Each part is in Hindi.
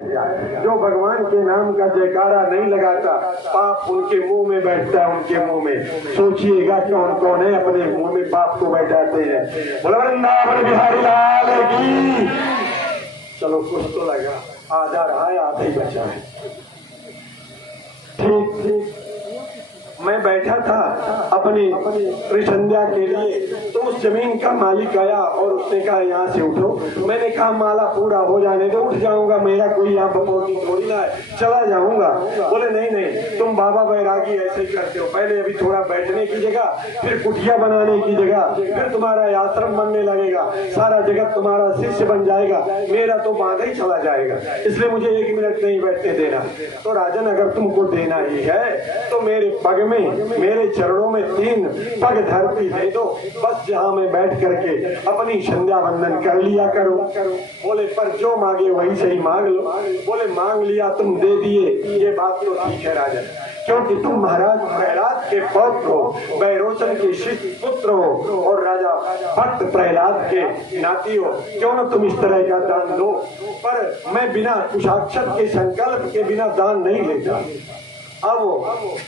जो भगवान के नाम का जयकारा नहीं लगाता पाप उनके मुंह में बैठता है, उनके मुंह में। सोचिएगा कौन कौन है अपने मुंह में पाप को बैठाते हैं। बोला वृंदावन बिहारी लाल की। चलो कुछ तो लगा, आधा रहा है आधा ही बचा है। ठीक मैं बैठा था अपनी त्रिसंध्या के लिए, तो उस जमीन का मालिक आया और उसने कहा यहाँ से उठो। मैंने कहा माला पूरा हो जाने दो, उठ जाऊंगा, मेरा कोई यहाँ बपोती थोड़ी ना है, चला जाऊंगा। बोले नहीं नहीं, तुम बाबा बैरागी ऐसे ही करते हो, पहले अभी थोड़ा बैठने की जगह, फिर कुटिया बनाने की जगह, फिर तुम्हारा आश्रम बनने लगेगा, सारा जगत तुम्हारा शिष्य बन जाएगा, मेरा तो बांधा ही चला जाएगा, इसलिए मुझे 1 मिनट नहीं बैठने देना। तो राजन अगर तुमको देना ही है तो मेरे पग में, मेरे चरणों में 3 पग धरती दे दो, बस जहाँ मैं बैठ करके अपनी संध्या वंदन कर लिया करो। बोले पर जो मांगे वही सही मांग लो। बोले मांग लिया तुम दे दिए, ये बात तो ठीक है राजन, क्योंकि तुम महाराज प्रहलाद के पौत्र हो, बैरोचन के शिष्य पुत्र हो और राजा भक्त प्रहलाद के नाती हो, क्यों न तुम इस तरह का दान दो। पर मैं बिना कुशाक्षर के संकल्प के बिना दान नहीं लेता। अब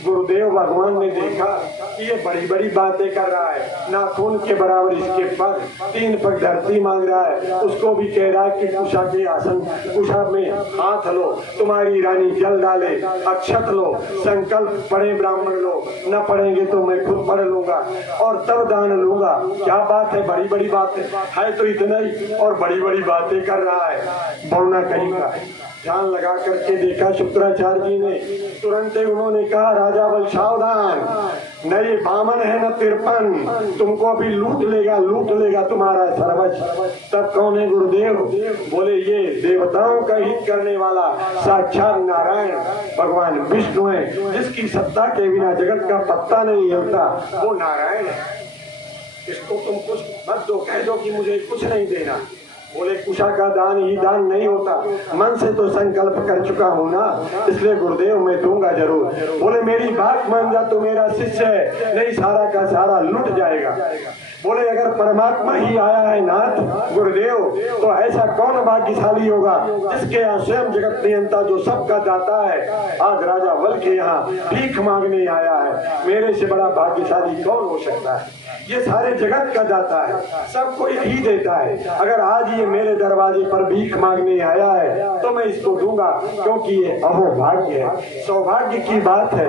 गुरुदेव भगवान ने देखा कि ये बड़ी बड़ी बातें कर रहा है, नाखून के बराबर इसके पग, 3 पग धरती मांग रहा है, उसको भी कह रहा है कि कुशा के आसन, कुशा में हाथ लो, तुम्हारी रानी जल डाले, अक्षत लो, संकल्प पढ़े ब्राह्मण लो, न पढ़ेंगे तो मैं खुद पढ़ लूंगा और तब दान लूंगा। क्या बात है, बड़ी बड़ी बातें है तो इतना ही, और बड़ी बड़ी बातें कर रहा है बौना कहीं का। ध्यान लगा करके देखा शुक्राचार्य जी ने, तुरंत ही उन्होंने कहा राजा बल सावधान, न ये बामन है न 53, तुमको अभी लूट लेगा तुम्हारा सर्वस्व। तब कौन है गुरुदेव? बोले ये देवताओं का हित करने वाला साक्षात नारायण भगवान विष्णु है, जिसकी सत्ता के बिना जगत का पत्ता नहीं हिलता, वो नारायण है। इसको तुम कुछ मत दो, कह दो कि मुझे कुछ नहीं देना। बोले कुशा का दान ही दान नहीं होता, मन से तो संकल्प कर चुका हूँ ना, इसलिए गुरुदेव मैं दूंगा जरूर। बोले मेरी बात मान जा तो मेरा शिष्य है, नहीं सारा का सारा लुट जाएगा। बोले अगर परमात्मा ही आया है नाथ गुरुदेव, तो ऐसा कौन भाग्यशाली होगा जिसके यहाँ स्वयं जगत नियंता जो सबका दाता है, आज राजा बल के यहाँ भीख मांगने आया है। मेरे से बड़ा भाग्यशाली कौन हो सकता है? ये सारे जगत का दाता है, सबको ही देता है। अगर आज ये मेरे दरवाजे पर भीख मांगने आया है तो मैं इसको दूंगा, क्योंकि ये अहोभाग्य है, सौभाग्य की बात है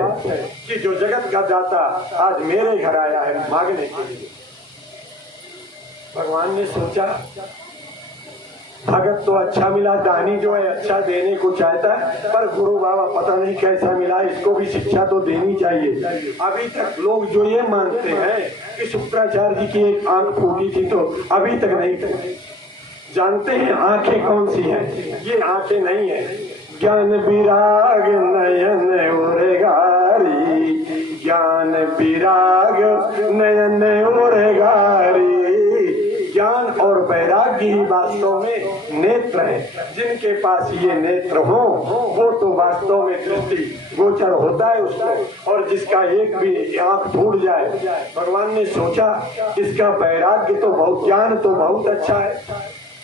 कि जो जगत का दाता आज मेरे घर आया है मांगने के लिए। भगवान ने सोचा भगत तो अच्छा मिला, दानी जो है अच्छा देने को चाहता है, पर गुरु बाबा पता नहीं कैसा मिला, इसको भी शिक्षा तो देनी चाहिए। अभी तक लोग जो ये मानते हैं कि शुक्राचार्य जी की एक आंख फूटी थी, तो अभी तक नहीं थे। जानते हैं आंखें कौन सी हैं? ये आंखें नहीं है। ज्ञान विराग नयन उरेगारी, ज्ञान विराग नयन उरेगारी। ज्ञान और वैराग्य ही वास्तव में नेत्र है। जिनके पास ये नेत्र हो वो तो वास्तव में दृष्टि गोचर होता है उसको, और जिसका एक भी आंख फूट जाए, भगवान ने सोचा इसका वैराग्य तो बहुत, ज्ञान तो बहुत अच्छा है,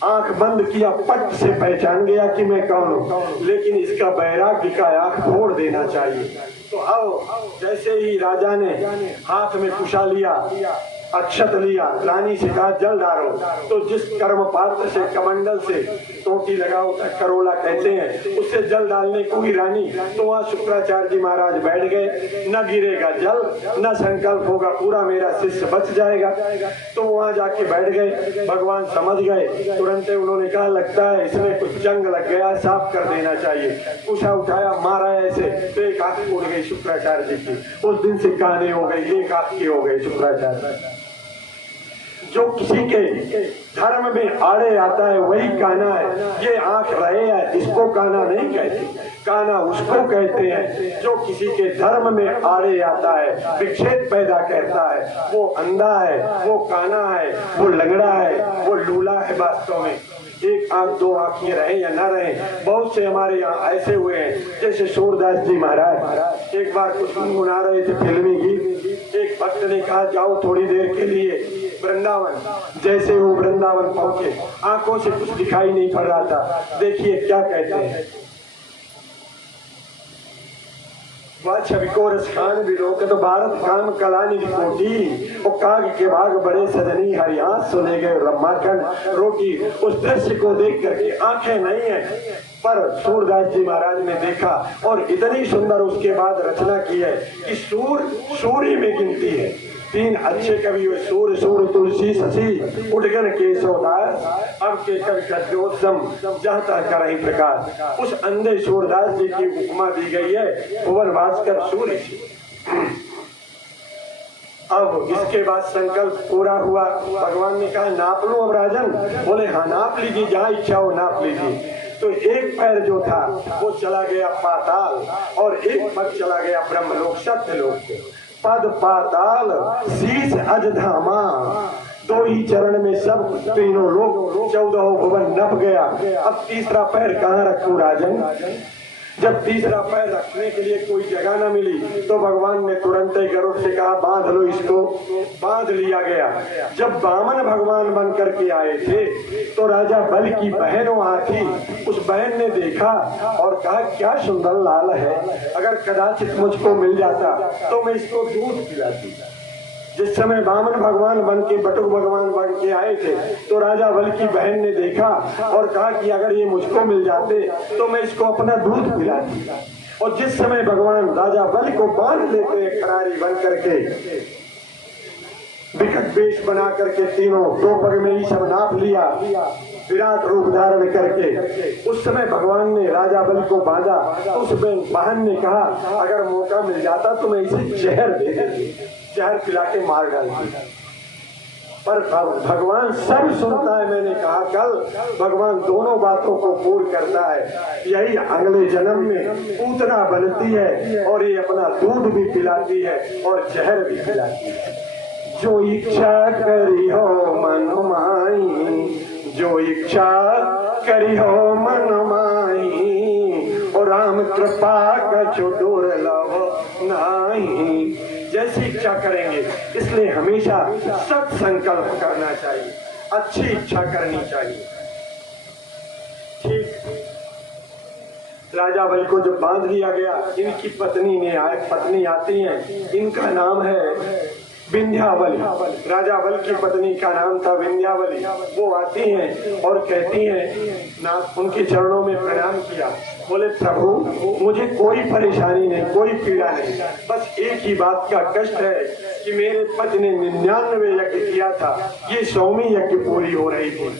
आंख बंद किया पट से पहचान गया कि मैं कौन हूँ, लेकिन इसका वैराग्य का आंख फोड़ देना चाहिए। तो आओ, जैसे ही राजा ने हाथ में कुशा लिया, अक्षत लिया, रानी से कहा जल डालो, तो जिस कर्म पात्र से कमंडल से टोटी लगाओ करोला कहते हैं, उससे जल डालने को ही रानी, तो वहाँ शुक्राचार्य जी महाराज बैठ गए। न गिरेगा जल, न संकल्प होगा पूरा मेरा शिष्य बच जाएगा, तो वहाँ जाके बैठ गए। भगवान समझ गए, तुरंत उन्होंने कहा लगता है इसमें कुछ जंग लग गया, साफ कर देना चाहिए। कुशा उठाया, मारा ऐसे तो एक आंख फूट गई शुक्राचार्य जी की। उस दिन से काने हो गई, एक आंख की हो गई शुक्राचार्य। जो किसी के धर्म में आड़े आता है वही काना है। ये आंख रहे है, इसको काना नहीं कहते, काना उसको कहते हैं जो किसी के धर्म में आड़े आता है, विक्षेप पैदा करता है, वो अंधा है, वो काना है, वो लंगड़ा है, वो लूला है। वास्तव में एक आंख 2 आंखें रहे या न रहे, बहुत से हमारे यहाँ ऐसे हुए हैं। जैसे सूरदास जी महाराज एक बार कुछ गुनगुना रहे थे फिल्मी गीत, एक भक्त ने कहा जाओ थोड़ी देर के लिए वृंदावन। जैसे वो वृंदावन पहुंचे, आंखों से कुछ दिखाई नहीं पड़ रहा था। देखिए क्या कहते हैं, वह छवि को रस खान विलोक तो भारत काम कलानी कोटी वो काग के भाग बड़े सजनी हरियास सुने गए रमाखन रोटी। उस दृश्य को देख करके आंखें नहीं है पर सूरदास जी महाराज ने देखा और इतनी सुंदर उसके बाद रचना की है कि सूर्य में गिनती है। तीन अच्छे कवि हुए सूर्य सूर्य तुलसी शशि उठगन केशवदास अब के कवि खड्योत्सम जहाँ तक करही प्रकाश। उस अंधे सूरदास जी की उपमा दी गई है भुवन भास्कर सूर्य से। अब इसके बाद संकल्प पूरा हुआ। भगवान ने कहा नाप लो अब राजन। बोले हाँ नाप लीजिए, जहाँ इच्छा हो नाप लीजिए। तो एक पैर जो था वो चला गया पाताल और एक पग चला गया ब्रह्मलोक सत्यलोक। पद पाताल शीश अजधामा दो ही चरण में सब तीनों लोग 14 भुवन नप गया। अब तीसरा पैर कहाँ रखूं राजन। जब तीसरा पैर रखने के लिए कोई जगह न मिली तो भगवान ने तुरंत ही गरुड़ से कहा बांध लो इसको। बांध लिया गया। जब वामन भगवान बन करके आए थे तो राजा बल की बहन वहां थी। उस बहन ने देखा और कहा क्या सुंदर लाल है, अगर कदाचित मुझको मिल जाता तो मैं इसको दूध पिलाती। जिस समय वामन भगवान बन के बटुक भगवान बन के आए थे तो राजा बल की बहन ने देखा और कहा कि अगर ये मुझको मिल जाते तो मैं इसको अपना दूध पिलाती। और जिस समय भगवान राजा बल को बांध लेते हैं खरारी बन करके विकट वेश बना करके तीनों दो पग में ही सब नाप लिया विराट रूप धारण करके। उस समय भगवान ने राजा बल को बांधा। उस बहन ने कहा अगर मौका मिल जाता तो मैं इसे जहर दे देती, जहर पिला के मार डालती। पर भगवान सब सुनता है। मैंने कहा कल भगवान दोनों बातों को पूर्ण करता है। यही अगले जन्म में पूतना बनती है और ये अपना दूध भी पिलाती है और जहर भी पिलाती है। जो इच्छा करी हो मन माई, जो इच्छा करी हो मन माई और राम कृपा कछु दुर्लभ नहीं। जैसी इच्छा करेंगे, इसलिए हमेशा सत संकल्प करना चाहिए, अच्छी इच्छा करनी चाहिए। ठीक राजा बल को जब बांध लिया गया इनकी पत्नी आती है, इनका नाम है विंध्यावली। राजा बल की पत्नी का नाम था विंध्यावली। वो आती हैं और कहती हैं ना उनके चरणों में प्रणाम किया। बोले प्रभु मुझे कोई परेशानी नहीं, कोई पीड़ा नहीं, बस एक ही बात का कष्ट है कि मेरे पति ने 99 यज्ञ किया था, ये 100वीं यज्ञ पूरी हो रही थी।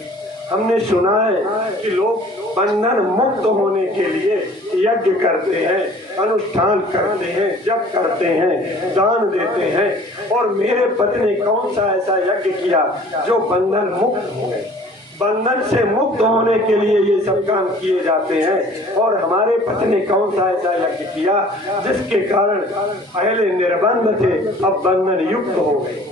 हमने सुना है कि लोग बंधन मुक्त होने के लिए यज्ञ करते हैं, अनुष्ठान करते हैं, जप करते हैं, दान देते हैं और मेरे पति ने कौन सा ऐसा यज्ञ किया जो बंधन मुक्त हो गए। बंधन से मुक्त होने के लिए ये सब काम किए जाते हैं और हमारे पति ने कौन सा ऐसा यज्ञ किया जिसके कारण पहले निर्बंध थे अब बंधन युक्त हो गए।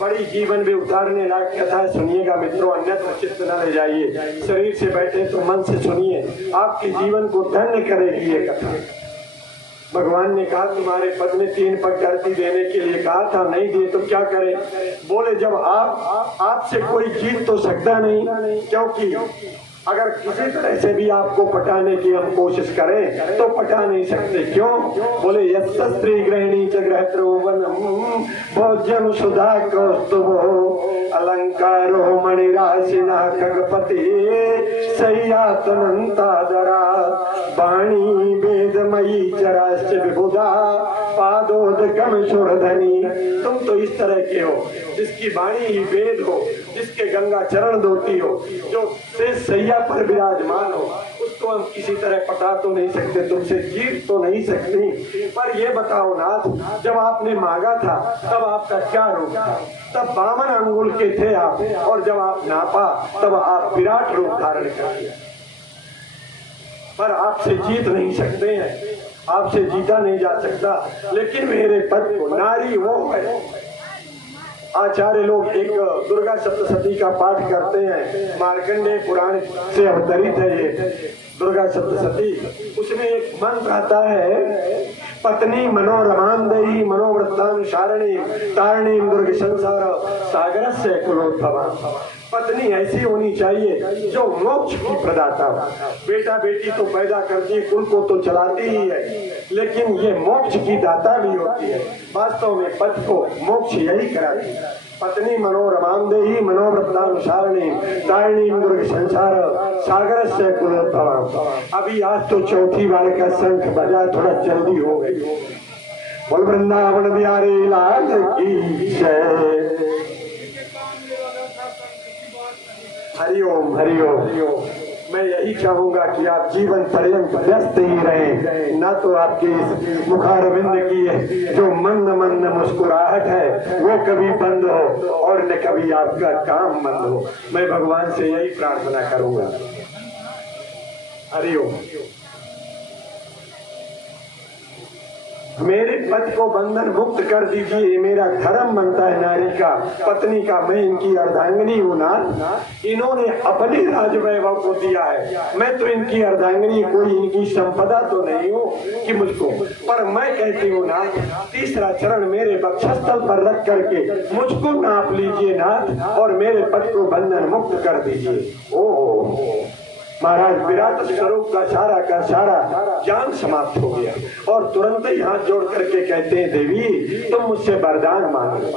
बड़ी जीवन में उतारने लायक कथा है, सुनिएगा मित्रों, अन्यत्र चित्त न ले जाइए। शरीर से बैठे तो मन से सुनिए, आपके जीवन को धन्य करेगी ये कथा। भगवान ने कहा तुम्हारे पद ने 3 पग धरती देने के लिए कहा था, नहीं दिए तो क्या करें। बोले जब आपसे कोई जीत तो सकता नहीं, क्योंकि अगर किसी तरह से भी आपको पटाने की हम कोशिश करें तो पटा नहीं सकते। क्यों? बोले यस्य स्त्री गृहिणी च गृहत्रोवनम भोज्यम सुधा कौस्तुभो अलंकारो मणिराशिना खगपति सह्यातनंतादरा वाणी वेदमयी चराश्च विबुधा पादोदकम सुरधनी। तुम तो इस तरह के हो जिसकी वाणी ही वेद हो, जिसके गंगा चरण धोती हो, जो शेष सैया पर विराजमान हो, उसको हम किसी तरह पटा तो नहीं सकते, तुमसे जीत तो नहीं सकती। पर ये बताओ नाथ, जब आपने मांगा था तब आपका क्या रूप था? तब 52 अंगुल के थे आप, और जब आप नापा तब आप विराट रूप धारण कर लिया। पर आपसे जीत नहीं सकते हैं, आपसे जीता नहीं जा सकता। लेकिन मेरे पद को नारी वो है। आचार्य लोग एक दुर्गा सप्तशती का पाठ करते हैं, मार्कंडेय पुराण से अवतरित है ये दुर्गा सप्तशती। उसमें एक मंत्र आता है, पत्नी मनोरमांदयी मनोवृत्तानुसारिणी तारिणीं दुर्ग संसार सागर से कुलोद्भवा। पत्नी ऐसी होनी चाहिए जो मोक्ष की प्रदाता हो। बेटा बेटी तो पैदा करती, कुल को तो चलाती ही है, लेकिन ये मोक्ष की दाता भी होती है। वास्तव में पति को मोक्ष यही कराती है। पत्नी मनोरमां देहि मनोव्रतानुसारिणी तारिणी दुर्ग संसार सागर से कुलोद्भव। अभी आज तो चौथी बार का शंख बजा, थोड़ा जल्दी हो गई। बोल वृंदावन बिहारी लाल की जय। हरिओम हरिओम हरिओम। मैं यही चाहूंगा कि आप जीवन पर्यंत व्यस्त ही रहें, ना तो आपकी इस मुखारविंद की जो मंद मंद मुस्कुराहट है वो कभी बंद हो और न कभी आपका काम बंद हो। मैं भगवान से यही प्रार्थना करूंगा। हरिओम। मेरे पति को बंधन मुक्त कर दीजिए, मेरा धर्म बनता है नारी का, पत्नी का। मैं इनकी अर्धांगिनी हूँ ना, इन्होंने अपने राजवैभव को दिया है। मैं तो इनकी अर्धांगिनी, कोई इनकी संपदा तो नहीं हूँ कि मुझको, पर मैं कहती हूँ ना, तीसरा चरण मेरे वक्षस्थल पर रख करके मुझको नाप लीजिए नाथ, और मेरे पति को बंधन मुक्त कर दीजिए। ओह महाराज, विराट स्वरूप का सारा ज्ञान समाप्त हो गया और तुरंत ही हाथ जोड़ करके कहते हैं, देवी तुम मुझसे वरदान मांगो,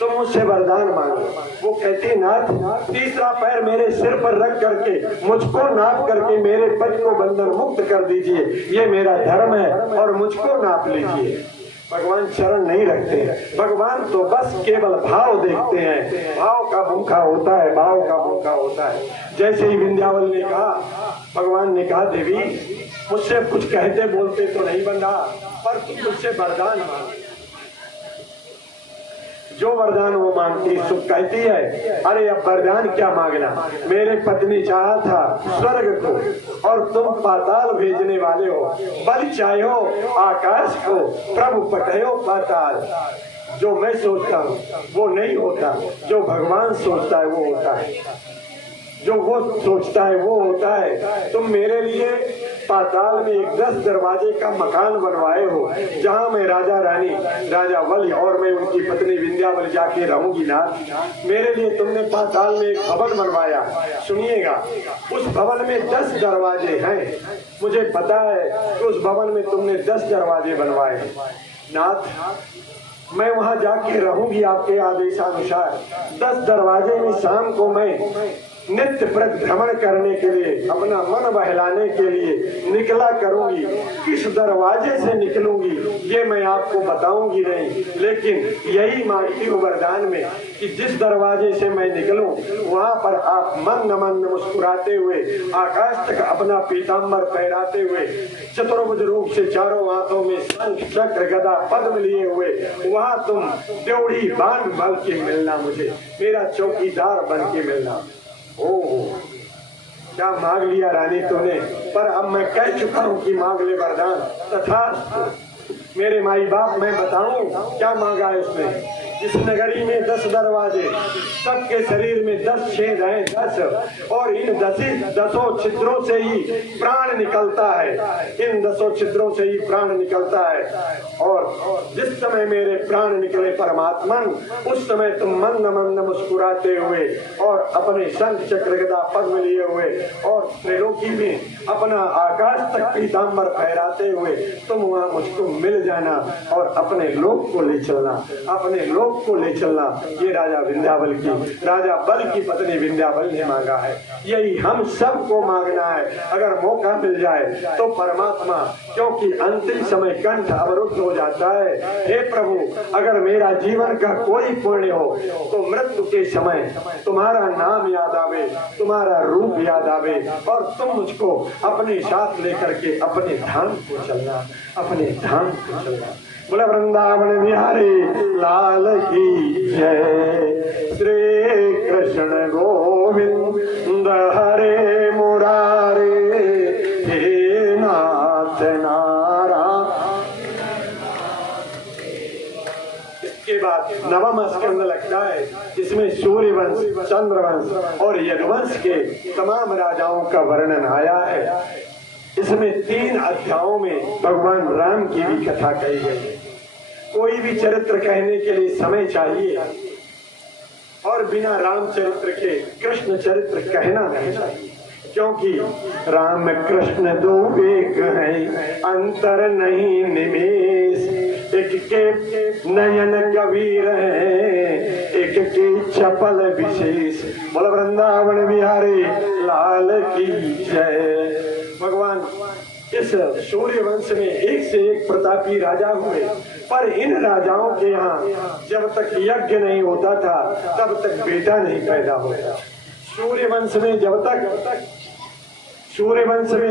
तुम मुझसे वरदान मांगो। वो कहती, नाथ तीसरा पैर मेरे सिर पर रख करके मुझको नाप करके मेरे पति को बंधन मुक्त कर दीजिए, ये मेरा धर्म है, और मुझको नाप लीजिए। भगवान चरण नहीं रखते, भगवान तो बस केवल भाव देखते हैं। भाव का भूखा होता है, भाव का भूखा होता है। जैसे ही विंध्यावल ने कहा, भगवान ने कहा, देवी मुझसे कुछ कहते बोलते तो नहीं बन रहा, पर तुम मुझसे वरदान मांग। जो वरदान वो मांगती सुख कहती है, अरे अब वरदान क्या मांगना, मेरे पत्नी चाहा था स्वर्ग को और तुम पाताल भेजने वाले हो। बल चाहो आकाश को, प्रभु पटयो पाताल। जो मैं सोचता हूँ वो नहीं होता, जो भगवान सोचता है वो होता है, जो वो सोचता है वो होता है। तुम मेरे लिए पाताल में एक 10 दरवाजे का मकान बनवाए हो, जहाँ मैं राजा रानी, राजा वली और मैं उनकी पत्नी विंध्यावल जाके रहूंगी ना। मेरे लिए तुमने पाताल में एक भवन बनवाया। सुनिएगा, उस भवन में 10 दरवाजे हैं। मुझे पता है कि उस भवन में तुमने 10 दरवाजे बनवाए। नाथ, मैं वहां जाके रहूंगी आपके आदेशानुसार। 10 दरवाजे में शाम को मैं नित्य भ्रमण करने के लिए, अपना मन बहलाने के लिए निकला करूंगी। किस दरवाजे से निकलूंगी ये मैं आपको बताऊंगी नहीं, लेकिन यही मांगती हूँ वरदान में कि जिस दरवाजे से मैं निकलूं वहां पर आप मंद मंद मुस्कुराते हुए, आकाश तक अपना पीताम्बर फहराते हुए, चतुर्भुज रूप से चारों हाथों में शंख चक्र गदा पद्म लिए हुए, वहां तुम ड्योढ़ी बाण बन के मिलना, मुझे मेरा चौकीदार बन के मिलना। ओह, क्या मांग लिया रानी तूने, पर अब मैं कह चुका हूँ कि मांग ले वरदान। तथा मेरे माई बाप, मैं बताऊं क्या मांगा है उसने। इस नगरी में 10 दरवाजे, सबके शरीर में 10 छेद हैं, 10, और इन 10 छिद्रों से ही प्राण निकलता है। इन 10 छिद्रों से ही प्राण निकलता है। और जिस समय मेरे प्राण निकले परमात्मन, उस समय तुम मंद मंद मुस्कुराते हुए और अपने शंख चक्र गदा पद्म लिए हुए और त्रिलोकी में अपना आकाश तक पीताम्बर फहराते हुए तुम वहां मुझको मिल जाना और अपने लोक को ले चलना, अपने लोक को ले चलना। ये राजा विंध्यावल की, राजा बल की पत्नी विंध्यावल ने मांगा है। यही हम सबको मांगना है अगर मौका मिल जाए तो परमात्मा, क्योंकि अंतिम समय कंठ अवरुद्ध हो जाता है। हे प्रभु, अगर मेरा जीवन का कोई पुण्य हो तो मृत्यु के समय तुम्हारा नाम याद आवे, तुम्हारा रूप याद आवे और तुम मुझको अपने साथ लेकर के अपने धाम को चलना, अपने धाम को चलना। बोला वृंदावन बिहारी लाल की जय। श्री कृष्ण गोविंद हरे मुरारे, हे नाथ नारायण। इसके बाद नवम स्कंद लगता है, जिसमें सूर्यवंश, चंद्रवंश और यदुवंश के तमाम राजाओं का वर्णन आया है। इसमें 3 अध्यायों में भगवान राम की भी कथा कही गई है। कोई भी चरित्र कहने के लिए समय चाहिए, और बिना रामचरित्र के कृष्ण चरित्र कहना नहीं चाहिए, क्योंकि राम कृष्ण दो एक हैं, अंतर नहीं निमेष। एक के नयन कबीर हैं, एक के चपल विशेष। बोल वृंदावन बिहारी लाल की जय। भगवान इस सूर्य वंश में एक से एक प्रतापी राजा हुए, पर इन राजाओं के यहाँ जब तक यज्ञ नहीं होता था तब तक बेटा नहीं पैदा होता। सूर्य वंश में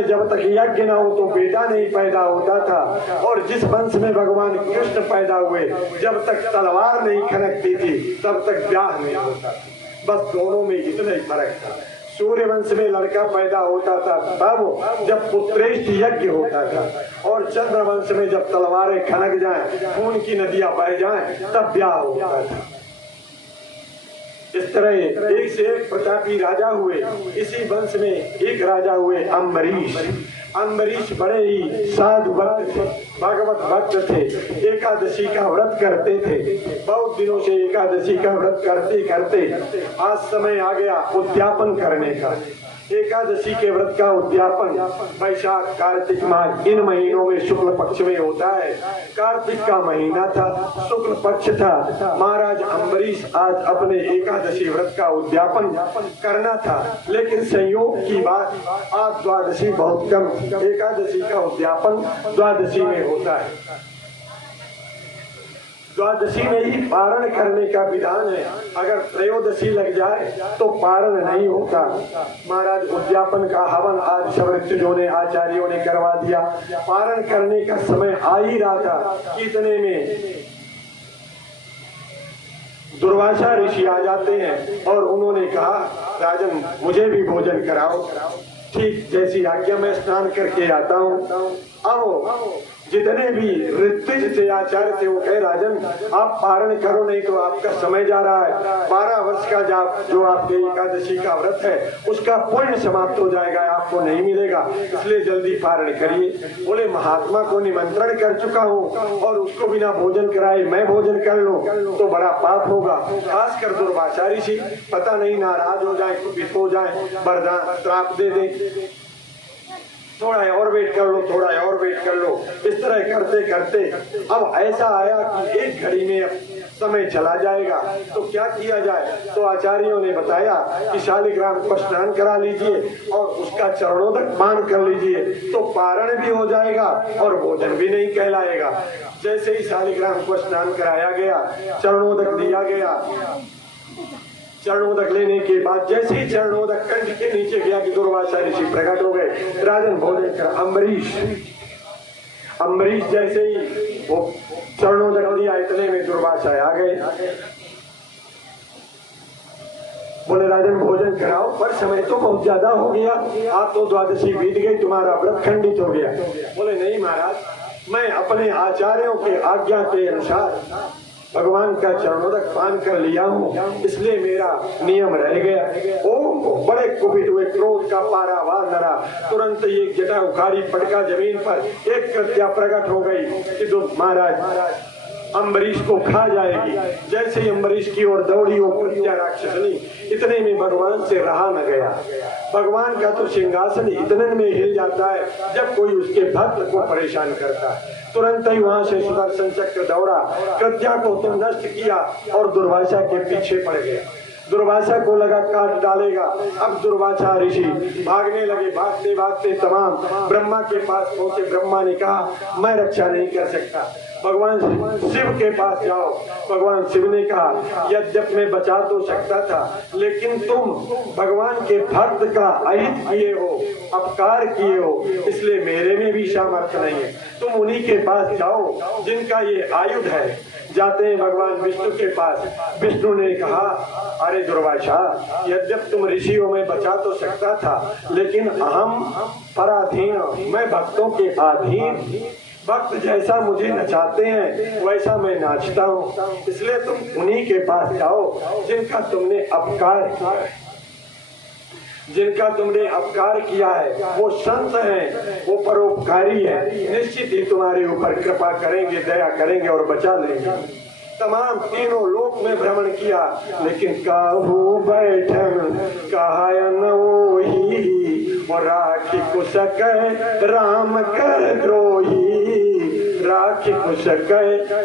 जब तक यज्ञ ना हो तो बेटा नहीं पैदा होता था, और जिस वंश में भगवान कृष्ण पैदा हुए जब तक तलवार नहीं खनकती थी तब तक ब्याह नहीं होता था। बस दोनों में इतना ही फर्क था। सूर्य वंश में लड़का पैदा होता था तब जब पुत्रेष्ठ यज्ञ होता था, और चंद्र वंश में जब तलवारें खनक जाएं, खून की नदियां बह जाएं, तब ब्याह होता था। इस तरह एक से एक प्रतापी राजा हुए। इसी वंश में एक राजा हुए अम्बरीश। अम्बरीश बड़े ही साधु भक्त थे, भागवत भक्त थे, एकादशी का व्रत करते थे। बहुत दिनों से एकादशी का व्रत करते करते आज समय आ गया उद्यापन करने का। एकादशी के व्रत का उद्यापन वैशाख कार्तिक माघ इन महीनों में शुक्ल पक्ष में होता है। कार्तिक का महीना था, शुक्ल पक्ष था। महाराज अम्बरीश आज अपने एकादशी व्रत का उद्यापन करना था, लेकिन संयोग की बात आज द्वादशी बहुत कम थी। एकादशी का उद्यापन द्वादशी में होता है। द्वादशी में ही पारण करने का विधान है। अगर त्रयोदशी लग जाए तो पारण नहीं होता। महाराज उद्यापन का हवन आज सब ऋतुजों ने, आचार्यों ने करवा दिया। पारण करने का समय आ ही रहा था, इतने में दुर्वासा ऋषि आ जाते हैं और उन्होंने कहा, राजन मुझे भी भोजन कराओ। ठीक जैसी आज्ञा, मैं स्नान करके आता हूँ, आओ। जितने भी ऋत्विज थे, आचार्य थे, वो कहे, राजन आप पारण करो, नहीं तो आपका समय जा रहा है। 12 वर्ष का जो आपके एकादशी का व्रत है उसका पुण्य समाप्त हो जाएगा, आपको नहीं मिलेगा, इसलिए जल्दी पारण करिए। बोले महात्मा को निमंत्रण कर चुका हूँ और उसको बिना भोजन कराए मैं भोजन कर लूँ तो बड़ा पाप होगा। खासकर दुर्वासा ऋषि पता नहीं नाराज हो जाए, कुपित हो जाए, वरदान श्राप दे दे, थोड़ा और वेट कर लो, थोड़ा और वेट कर लो। इस तरह करते करते अब ऐसा आया कि एक घड़ी में समय चला जाएगा, तो क्या किया जाए। तो आचार्यों ने बताया कि शालिग्राम को स्नान करा लीजिए और उसका चरणोदक पान कर लीजिए, तो पारण भी हो जाएगा और भोजन भी नहीं कहलाएगा। जैसे ही शालिग्राम को स्नान कराया गया, चरणोदक दिया गया, चरणोदक लेने के बाद जैसे ही चरणोदक कंठ के नीचे गया कि दुर्वासा ऋषि प्रकट हो गए, राजन भोजन कर। अम्बरीश जैसे ही वो चरणोदक दिया, इतने में दुर्वासा आ गए। बोले राजन भोजन कराओ, पर समय तो बहुत ज्यादा हो गया, आप तो द्वादशी बीत गई, तुम्हारा व्रत खंडित हो गया। बोले नहीं महाराज, मैं अपने आचार्यों के आज्ञा के अनुसार भगवान का चरणोदक पान कर लिया हूँ, इसलिए मेरा नियम रह गया। ओम बड़े कुपित हुए, क्रोध का पारावार नरा, तुरंत एक जटा उखाड़ी, पटका जमीन पर, एक कृत्या प्रकट हो गई कि महाराज अम्बरीश को खा जाएगी। जैसे ही अम्बरीश की ओर दौड़ी वो कृत्या राक्षसनी, इतने में भगवान से रहा न गया। भगवान का तो सिंहासन इतने में हिल जाता है जब कोई उसके भक्त को परेशान करता है। तुरंत ही वहां से सुदर्शन चक्र दौड़ा, कृत्या को तो नष्ट किया और दुर्वासा के पीछे पड़ गया। दुर्वासा को लगा काट डालेगा। अब दुर्वासा ऋषि भागने लगे, भागते भागते तमाम ब्रह्मा के पास पहुंचे। ब्रह्मा ने कहा मैं रक्षा नहीं कर सकता, भगवान शिव के पास जाओ। भगवान शिव ने कहा यद्यप मैं बचा तो सकता था, लेकिन तुम भगवान के भक्त का अहित किए हो, अपकार किए हो, इसलिए मेरे में भी सामर्थ्य नहीं है। तुम उन्हीं के पास जाओ जिनका ये आयुध है। जाते हैं भगवान विष्णु के पास। विष्णु ने कहा अरे दुर्वासा, यद्यप तुम ऋषियों में बचा तो सकता था, लेकिन अहम पराधीन, मैं भक्तों के अधीन। भक्त जैसा मुझे नचाते हैं वैसा मैं नाचता हूँ, इसलिए तुम उन्हीं के पास जाओ जिनका तुमने अपकार किया है। जिनका तुमने अपकार किया है वो संत हैं, वो परोपकारी है, निश्चित ही तुम्हारे ऊपर कृपा करेंगे, दया करेंगे और बचा लेंगे। तमाम तीनों लोक में भ्रमण किया, लेकिन काहू बैठन कहा न वही, और राखी कुशक राम कर द्रोही, राखी कुशक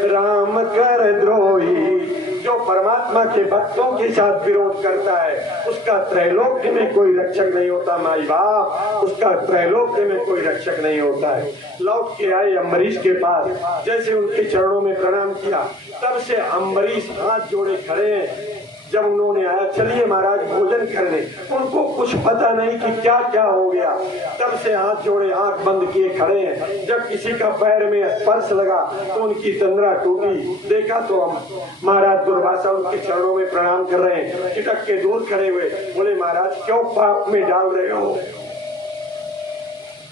राम कर द्रोही। जो परमात्मा के भक्तों के साथ विरोध करता है उसका त्रैलोक्य में कोई रक्षक नहीं होता। माई बाप, उसका त्रैलोक्य में कोई रक्षक नहीं होता है। लौट के आए अम्बरीश के पास, जैसे उनके चरणों में प्रणाम किया, तब से अम्बरीश हाथ जोड़े खड़े हैं। जब उन्होंने आया, चलिए महाराज भोजन करने, उनको कुछ पता नहीं कि क्या क्या हो गया, तब से हाथ जोड़े आंख बंद किए खड़े हैं। जब किसी का पैर में स्पर्श लगा तो उनकी तंद्रा टूटी, देखा तो हम महाराज दुर्वासा उनके चरणों में प्रणाम कर रहे हैं। चिटक के दूर खड़े हुए बोले, महाराज क्यों पाप में डाल रहे हो,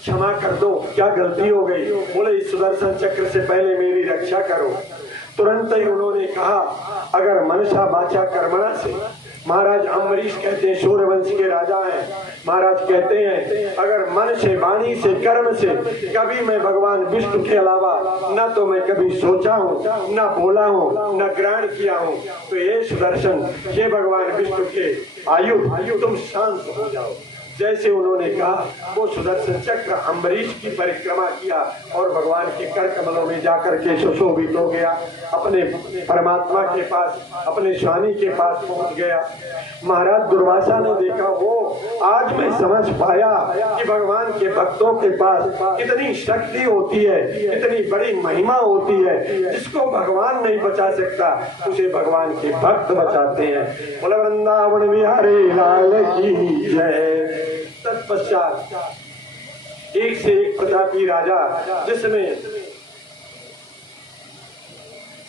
क्षमा कर दो, क्या गलती हो गई। बोले, इस सुदर्शन चक्र से पहले मेरी रक्षा करो। तुरंत ही उन्होंने कहा, अगर मनसा वाचा कर्मणा से, महाराज अम्बरीश कहते हैं सूर्यवंश के राजा हैं, महाराज कहते हैं अगर मन से, वाणी से, कर्म से कभी मैं भगवान विष्णु के अलावा न तो मैं कभी सोचा हूँ, न बोला हूँ, न ग्रहण किया हूँ, तो ये सुदर्शन, ये भगवान विष्णु के आयु तुम शांत हो जाओ। जैसे उन्होंने कहा, वो सुदर्शन चक्र अम्बरीश की परिक्रमा किया और भगवान के कर कमलों में जाकर के सुशोभित हो गया, अपने परमात्मा के पास, अपने स्वामी के पास पहुंच गया। महाराज दुर्वासा ने देखा, वो आज मैं समझ पाया कि भगवान के भक्तों के पास कितनी शक्ति होती है, कितनी बड़ी महिमा होती है। जिसको भगवान नहीं बचा सकता उसे भगवान के भक्त बचाते हैं। बोले वृंदावन बिहारी लाल की जय। तत्पश्चात एक से एक प्रतापी राजा, जिसमें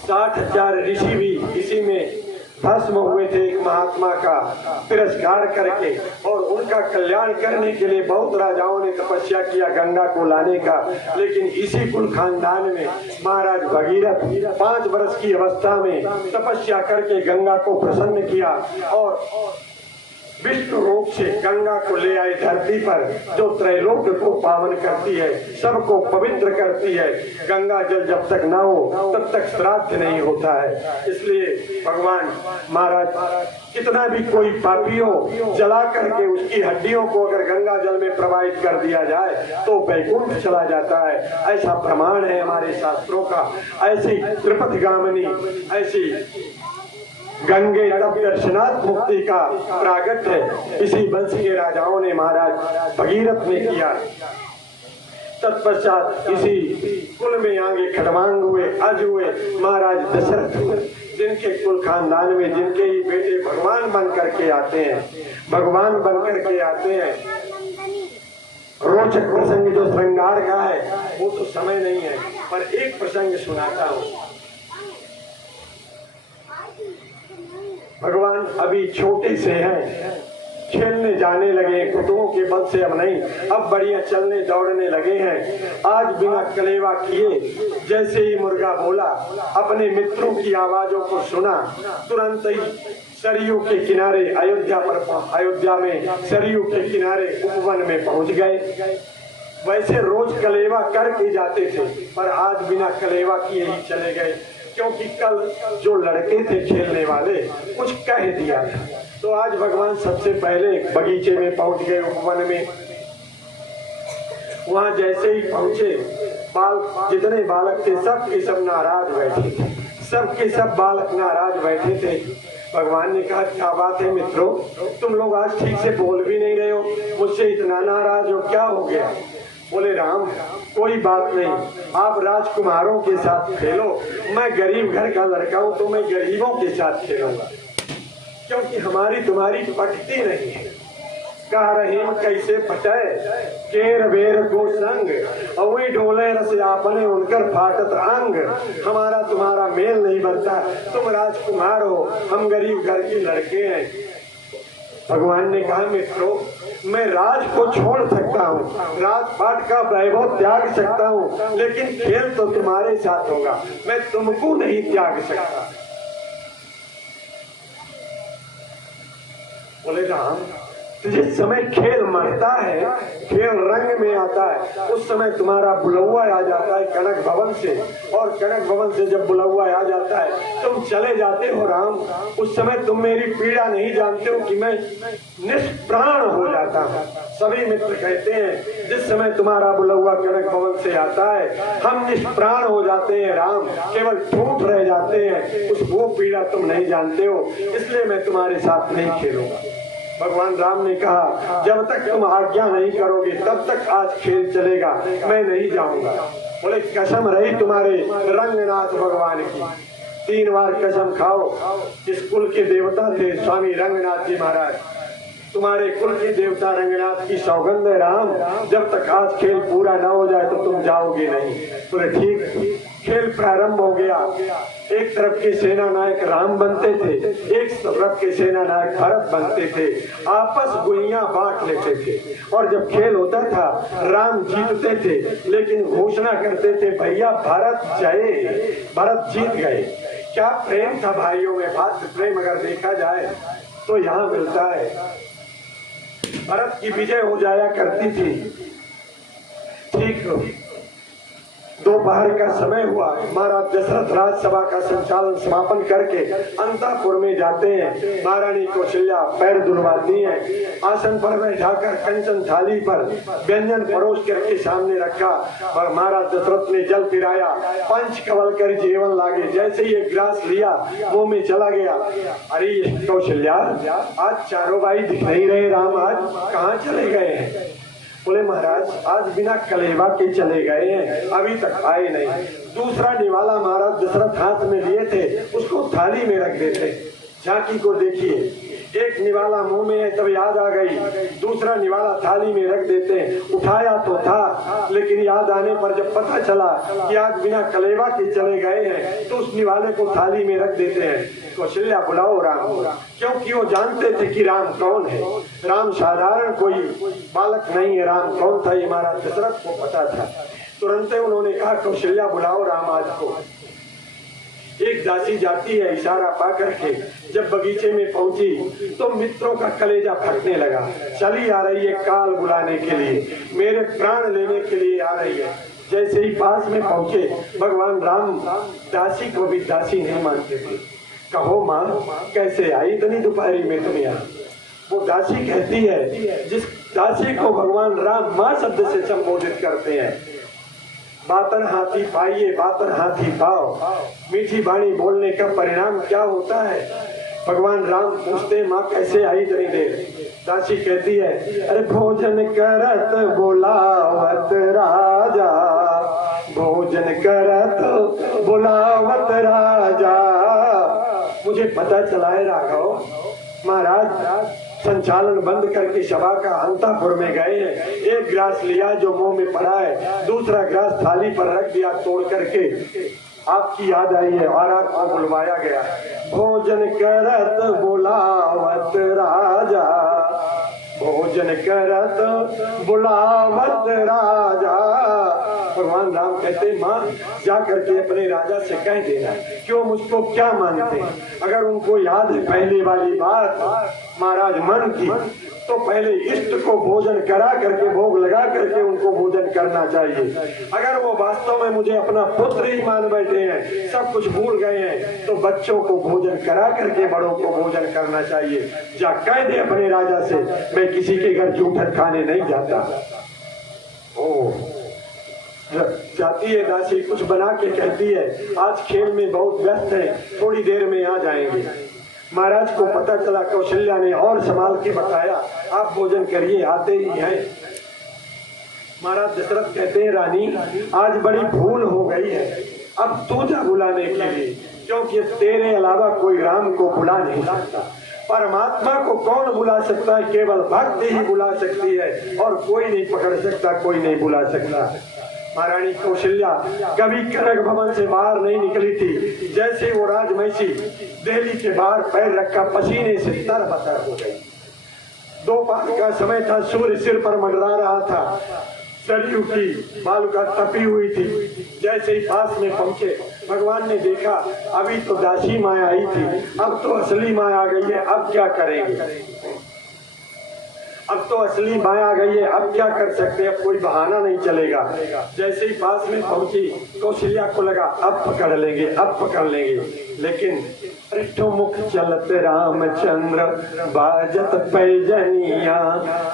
60,000 ऋषि भी इसी में भस्म हुए थे, एक महात्मा का तिरस्कार करके, और उनका कल्याण करने के लिए बहुत राजाओं ने तपस्या किया गंगा को लाने का। लेकिन इसी कुल खानदान में महाराज भगीरथ 5 वर्ष की अवस्था में तपस्या करके गंगा को प्रसन्न किया और विष्णु रूप से गंगा को ले आए धरती पर, जो त्रैलोक्य को पावन करती है, सबको पवित्र करती है। गंगा जल जब तक ना हो तब तक श्राद्ध नहीं होता है। इसलिए भगवान महाराज कितना भी कोई पापी हो, जला करके उसकी हड्डियों को अगर गंगा जल में प्रवाहित कर दिया जाए तो वैकुंठ चला जाता है। ऐसा प्रमाण है हमारे शास्त्रों का। ऐसी त्रिपथ गामिनी, ऐसी गंगे तब दर्शनात् मुक्ति का प्रागट है। इसी वंश के राजाओं ने महाराज भगीरथ ने किया। तत्पश्चात इसी कुल में आगे खड़मांग हुए, अज हुए महाराज दशरथ हुए, जिनके कुल खानदान में जिनके ही बेटे भगवान बन करके आते हैं, भगवान बन करके आते हैं। रोचक प्रसंग जो श्रृंगार का है वो तो समय नहीं है, पर एक प्रसंग सुनाता हूँ। भगवान अभी छोटे से हैं, खेलने जाने लगे, घुटनों के बल से अब नहीं, अब बढ़िया चलने दौड़ने लगे हैं। आज बिना कलेवा किए जैसे ही मुर्गा बोला, अपने मित्रों की आवाजों को सुना, तुरंत ही सरयू के किनारे अयोध्या में सरयू के किनारे उपवन में पहुंच गए। वैसे रोज कलेवा करके जाते थे, पर आज बिना कलेवा किए ही चले गए, क्योंकि कल जो लड़के थे खेलने वाले कुछ कह दिया था। तो आज भगवान सबसे पहले बगीचे में पहुंच गए, उपवन में। वहां जैसे ही पहुंचे, जितने बालक थे सब के सब नाराज बैठे थे, सब के सब बालक नाराज बैठे थे। भगवान ने कहा, क्या बात है मित्रों, तुम लोग आज ठीक से बोल भी नहीं रहे हो, मुझसे इतना नाराज हो, क्या हो गया? बोले, राम कोई बात नहीं, आप राजकुमारों के साथ खेलो, मैं गरीब घर का लड़का हूँ तो मैं गरीबों के साथ खेलूंगा, क्योंकि हमारी तुम्हारी पटती नहीं है। कह रहीम कैसे पटे केर बेर को संग, अवी डोले रस आपने उनकर फाटत अंग। हमारा तुम्हारा मेल नहीं बनता, तुम राजकुमार हो, हम गरीब घर के लड़के हैं। भगवान ने कहा, मित्रों मैं राज को छोड़ सकता हूँ, राजपाट का वैभव त्याग सकता हूँ, लेकिन खेल तो तुम्हारे साथ होगा, मैं तुमको नहीं त्याग सकता। बोले, राम जिस समय खेल मरता है, खेल रंग में आता है, उस समय तुम्हारा बुलौआ आ जाता है कनक भवन से, और कनक भवन से जब बुलौआ आ जाता है तुम चले जाते हो राम। उस समय तुम मेरी पीड़ा नहीं जानते हो कि मैं निष्प्राण हो जाता हूँ। सभी मित्र कहते हैं जिस समय तुम्हारा बुलौआ कनक भवन से आता है हम निष्प्राण हो जाते हैं राम, केवल ठूठ रह जाते हैं। उस वो पीड़ा तुम नहीं जानते हो, इसलिए मैं तुम्हारे साथ नहीं खेलूंगा। भगवान राम ने कहा जब तक तुम आज्ञा नहीं करोगे तब तक आज खेल चलेगा, मैं नहीं जाऊंगा। बोले कसम रही तुम्हारे रंगनाथ भगवान की, 3 बार कसम खाओ। इस कुल के देवता थे स्वामी रंगनाथ जी महाराज, तुम्हारे कुल के देवता रंगनाथ की सौगंध है राम, जब तक आज खेल पूरा ना हो जाए तो तुम जाओगे नहीं। बोले ठीक। खेल प्रारंभ हो गया। एक तरफ के सेना नायक राम बनते थे, एक तरफ के सेना नायक भरत बनते थे, आपस गुइयां बांट लेते थे। और जब खेल होता था राम जीतते थे, लेकिन घोषणा करते थे भैया भरत जय, भरत जीत गए। क्या प्रेम था भाइयों में, भातृ प्रेम अगर देखा जाए तो यहाँ मिलता है। भरत की विजय हो जाया करती थी। ठीक दोपहर का समय हुआ, महाराज दशरथ राजसभा का संचालन समापन करके अंतःपुर में जाते हैं। महारानी कौशल्या पैर धुलवाती हैं, आसन पर बैठाकर कंचन थाली पर व्यंजन परोस करके सामने रखा और महाराज दशरथ ने जल पिराया, पंच कवल कर जीवन लागे। जैसे ही एक गिलास लिया मुंह में चला गया। अरे कौशल्या आज चारों भाई दिख नहीं रहे राम, आज कहाँ चले गए हैं? बोले महाराज आज बिना कलेवा के चले गए हैं, अभी तक आए नहीं। दूसरा निवाला महाराज दशरथ हाथ में लिए थे, उसको थाली में रख देते। झांकी को देखिए, एक निवाला मुंह में है तब याद आ गई, दूसरा निवाला थाली में रख देते हैं। उठाया तो था, लेकिन याद आने पर जब पता चला कि आज बिना कलेवा के चले गए हैं तो उस निवाले को थाली में रख देते हैं। कौशल्या बुलाओ राम, क्योंकि वो जानते थे कि राम कौन है। राम साधारण कोई बालक नहीं है, राम कौन था ये महाराज दशरथ को पता था। तुरंत उन्होंने कहा कौशल्या बुलाओ राम आज को। एक दासी जाती है इशारा पा करके, जब बगीचे में पहुंची तो मित्रों का कलेजा फटने लगा। चली आ रही है काल बुलाने के लिए, मेरे प्राण लेने के लिए आ रही है। जैसे ही पास में पहुंचे भगवान राम दासी को भी दासी नहीं मानते थे। कहो माँ कैसे आई इतनी दोपहरी में तुम यहाँ? वो दासी कहती है, जिस दासी को भगवान राम माँ शब्द से संबोधित करते हैं, बातन हाथी पाइए बातन हाथी पाओ। मीठी बाणी बोलने का परिणाम क्या होता है? भगवान राम पूछते माँ कैसे आई इतनी देर? दासी कहती है अरे भोजन करत बुलावत राजा, भोजन करत बुलावत राजा। मुझे पता चला है राघव, महाराज संचालन बंद करके सभा का अंतःपुर में गए हैं। एक गिलास लिया जो मुंह में पड़ा है, दूसरा गिलास थाली पर रख दिया तोड़ करके। आपकी याद आई है और आपको बुलवाया गया। भोजन करत बुलावत राजा, भोजन करत बुलावत राजा। भगवान राम कहते माँ जा करके अपने राजा से कह देना, क्यों मुझको क्या मानते हैं? अगर उनको याद है पहले वाली बात महाराज मन की, तो पहले इष्ट को भोजन करा करके भोग लगा करके उनको भोजन करना चाहिए। अगर वो वास्तव में मुझे अपना पुत्र ही मान बैठे हैं, सब कुछ भूल गए हैं, तो बच्चों को भोजन करा करके बड़ों को भोजन करना चाहिए। जा कह दे अपने राजा से मैं किसी के घर जूठन खाने नहीं जाता। ओ जाती है दासी, कुछ बना के कहती है आज खेल में बहुत व्यस्त है, थोड़ी देर में आ जाएंगे। महाराज को पता चला, कौशल्या ने और संभाल के बताया आप भोजन करिए, आते ही हैं। महाराज दशरथ कहते हैं रानी आज बड़ी भूल हो गई है, अब तू जा बुलाने के लिए, क्योंकि तेरे अलावा कोई राम को बुला नहीं सकता। परमात्मा को कौन बुला सकता है? केवल भक्ति ही बुला सकती है, और कोई नहीं पकड़ सकता, कोई नहीं बुला सकता। महारानी कौशल्या कभी कनक भवन से बाहर नहीं निकली थी। जैसे वो राजमहिषी दिल्ली के बाहर पैर रखा पसीने से तरबतर हो गई। दोपहर का समय था, सूर्य सिर पर मंडरा रहा था, सरयू की बालुका तपी हुई थी। जैसे ही पास में पहुंचे भगवान ने देखा अभी तो दासी माया आई थी, अब तो असली माया आ गई है, अब क्या करेंगे? अब तो असली माया आ गई है, अब क्या कर सकते हैं, अब कोई बहाना नहीं चलेगा। जैसे ही पास में पहुंची कौशल्या को लगा अब पकड़ लेंगे, अब पकड़ लेंगे, लेकिन ठुमुक चलत रामचंद्र बाजत पैजनिया,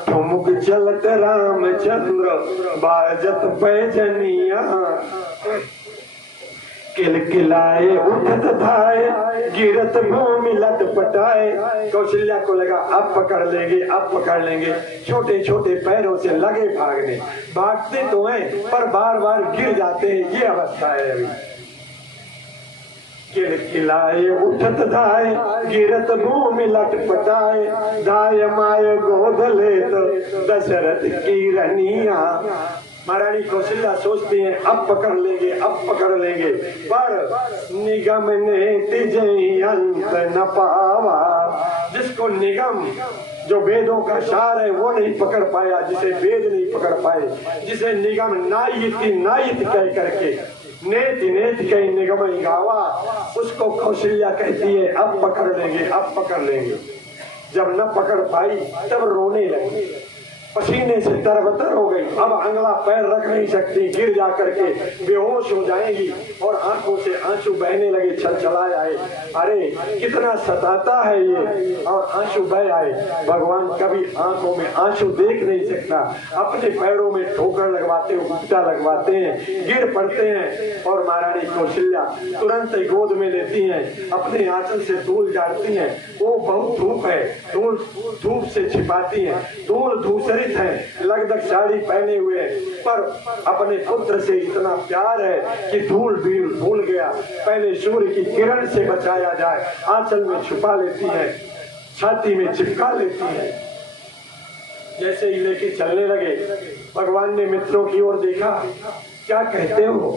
ठुमुक चलत रामचंद्र बाजत पैजनिया, किलकिलाए उठत धाए गिरत भूमि लटपटाए। कौशल्या को लगा अब पकड़ लेंगे, अब पकड़ लेंगे, छोटे छोटे पैरों से लगे भागने, भागते तो हैं पर बार बार गिर जाते हैं, ये अवस्था है अभी। किलकिलाए उठत धाए गिरत भूमि लटपटाए, धाय माय गोद लेत दशरथ की रनिया। महारानी कौशल्या सोचती हैं अब पकड़ लेंगे, अब पकड़ लेंगे, पर निगम ने तिजई अंत न पावा। जिसको निगम जो वेदों का सार है वो नहीं पकड़ पाया, जिसे वेद नहीं पकड़ पाए, जिसे निगम नायिति नायित कह करके नेति नेति कहीं निगम गावा, उसको कौशल्या कहती है अब पकड़ लेंगे, अब पकड़ लेंगे। जब न पकड़ पाई तब रोने लगी, पसीने से तरबतर हो गई, अब अंगला पैर रख नहीं सकती, गिर जा करके बेहोश हो जाएगी और आंखों से आंसू बहने लगे, छलछलाए आए। अरे कितना सताता है ये, और आंसू बह आए। भगवान कभी आंखों में आंसू देख नहीं सकता, अपने पैरों में ठोकर लगवाते उपटा लगवाते हैं, गिर पड़ते हैं, और महारानी कौशल्या तुरंत गोद में लेती हैं, अपने आंचल से धूल झाड़ती हैं। वो बहुत धूप है, धूल धूप से छिपाती हैं, धूल दूसरी है, लगभग साड़ी पहने हुए, पर अपने पुत्र से इतना प्यार है कि धूल भी भूल गया। पहले सूर्य की किरण से बचाया जाए, आंचल में छुपा लेती है, छाती में चिपका लेती है। जैसे ही लेके चलने लगे, भगवान ने मित्रों की ओर देखा, क्या कहते हो?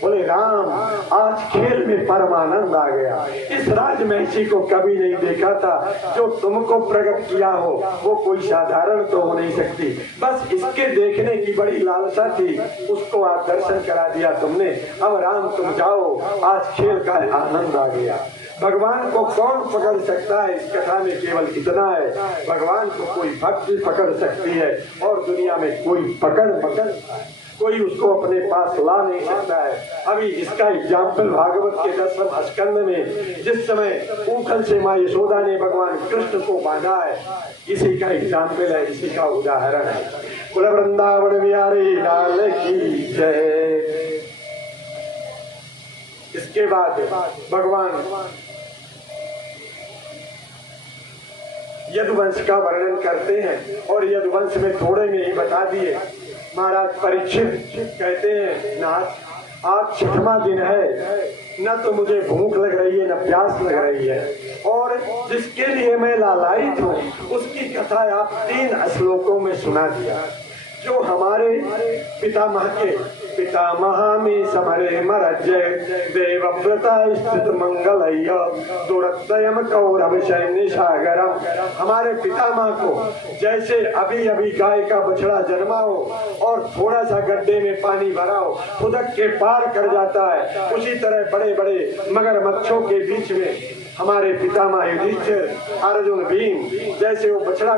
बोले राम, आज खेल में परमानंद आ गया। इस राजमहिषी को कभी नहीं देखा था, जो तुमको प्रकट किया हो वो कोई साधारण तो हो नहीं सकती, बस इसके देखने की बड़ी लालसा थी, उसको आज दर्शन करा दिया तुमने। अब राम तुम जाओ, आज खेल का आनंद आ गया। भगवान को कौन पकड़ सकता है? इस कथा में केवल इतना है, भगवान को कोई भक्ति पकड़ सकती है और दुनिया में कोई पकड़ कोई उसको अपने पास ला नहीं सकता है। अभी इसका एग्जाम्पल भागवत के 10वें स्कंद में जिस समय ऊखल से माँ यशोदा ने भगवान कृष्ण को बांधा है, इसी का एग्जाम्पल है, इसी का उदाहरण है। कुल वृंदावन बिहारी लाल की जय। इसके बाद भगवान यदुवंश का वर्णन करते हैं, और यदुवंश में थोड़े में ही बता दिए। महाराज परीक्षित कहते हैं, नाथ आज 6वां दिन है, न तो मुझे भूख लग रही है न प्यास लग रही है, और जिसके लिए मैं लालायित हूँ उसकी कथा आप 3 श्लोकों में सुना दिया। जो हमारे पितामह के पितामहामि समरे मरजय देवव्रता स्थित मंगलय्य दुरत्यम कौरव सैन्य सागरम। हमारे पितामह को जैसे अभी अभी गाय का बछड़ा जन्मा हो और थोड़ा सा गड्ढे में पानी भरा हो, खुदक के पार कर जाता है, उसी तरह बड़े बड़े मगरमच्छों के बीच में हमारे पितामह युधिष्ठिर, अर्जुन, भीम जैसे वो बछड़ा